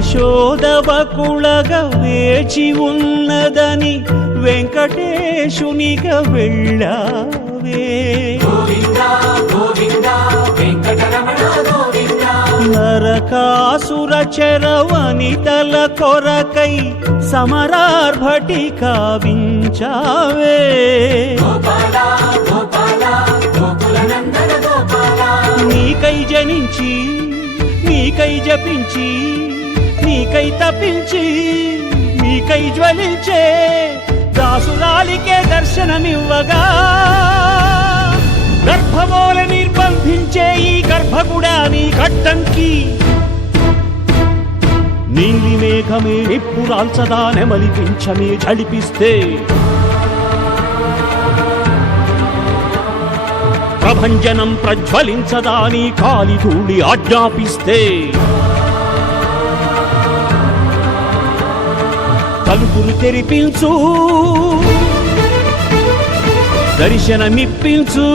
యశోదవకుళగా వేచి ఉన్నదని వెంకటేశునిగా వెళ్ళావే. నరకాసుర చరవనితల కొరకై సమరార్భటి కావించావే. నీకై జనించి నీకై జపించి నీకై తపించి నీకై జ్వలించే దాసురాలికే దర్శనమివ్వగా గర్భమూల నిర్బంధించే ఈ గర్భగుడా నీ కట్టంకి. నీలి మేఘమే నిప్పురాల్చదా నెమలిపించమే జడిపిస్తే ప్రభంజనం ప్రజ్వలించదా నీ కాలి ధూళి ఆజ్ఞాపిస్తే. తలుపులు తెరిపించు దర్శనమిప్పించు